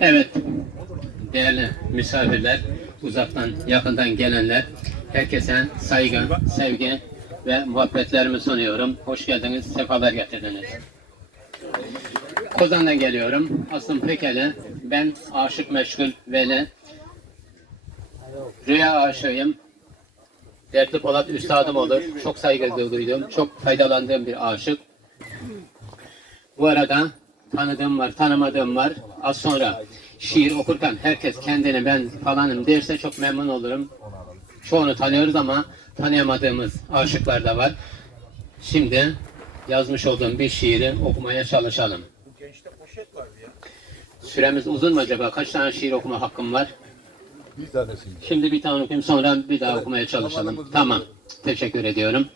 Evet, değerli misafirler, uzaktan, yakından gelenler, herkese saygı, sevgi ve muhabbetlerimi sunuyorum. Hoş geldiniz, sefalar getirdiniz. Kozan'dan geliyorum. Aslım Pekeli. Ben aşık meşgul Veli. Rüya aşığıyım. Dertli Polat üstadım olur. Çok saygı duydum. Çok faydalandığım bir aşık. Bu arada tanıdığım var, tanımadığım var. Az sonra şiir okurken herkes kendini ben falanım derse çok memnun olurum. Çoğunu tanıyoruz ama tanıyamadığımız aşıklar da var. Şimdi yazmış olduğum bir şiiri okumaya çalışalım. Süremiz uzun mu acaba? Kaç tane şiir okuma hakkım var? Bir tanesiydi. Şimdi bir tane okuyayım sonra bir daha okumaya çalışalım. Tamam. Teşekkür ediyorum.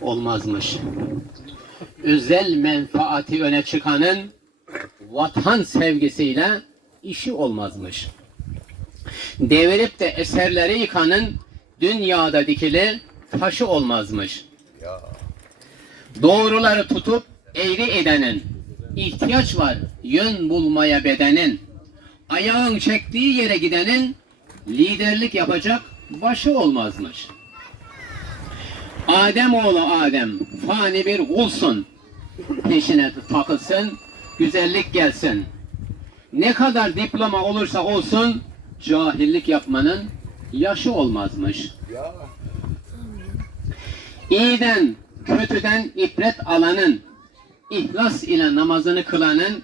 Olmazmış. Özel menfaati öne çıkanın vatan sevgisiyle işi olmazmış. Devirip de eserleri yıkanın dünyada dikili taşı olmazmış. Doğruları tutup eğri edenin ihtiyaç var yön bulmaya bedenin. Ayağın çektiği yere gidenin liderlik yapacak başı olmazmış. Adem oğlu Adem fani bir kulsun. Peşine takılsın, güzellik gelsin. Ne kadar diploma olursa olsun cahillik yapmanın yaşı olmazmış. İyiden, kötüden ibret alanın, ihlas ile namazını kılanın,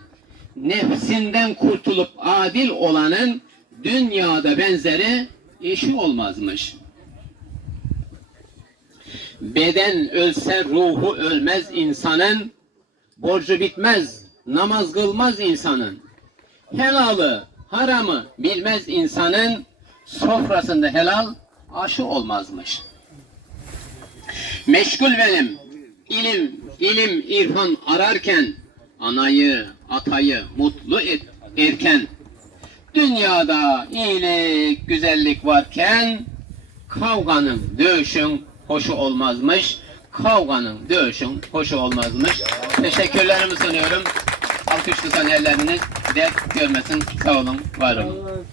nefsinden kurtulup adil olanın dünyada benzeri eşi olmazmış. Beden ölse ruhu ölmez insanın, borcu bitmez, namaz kılmaz insanın. Helalı, haramı bilmez insanın, sofrasında helal aşı olmazmış.'' Meşgul benim. İlim, ilim, irfan ararken anayı, atayı mutlu et erken. Dünyada iyilik, güzellik varken kavganın, dövüşün hoşu olmazmış. Kavganın, dövüşün hoşu olmazmış. Teşekkürlerimi sunuyorum. Alkış tutan elleriniz dert görmesin. Sağ olun, var olun.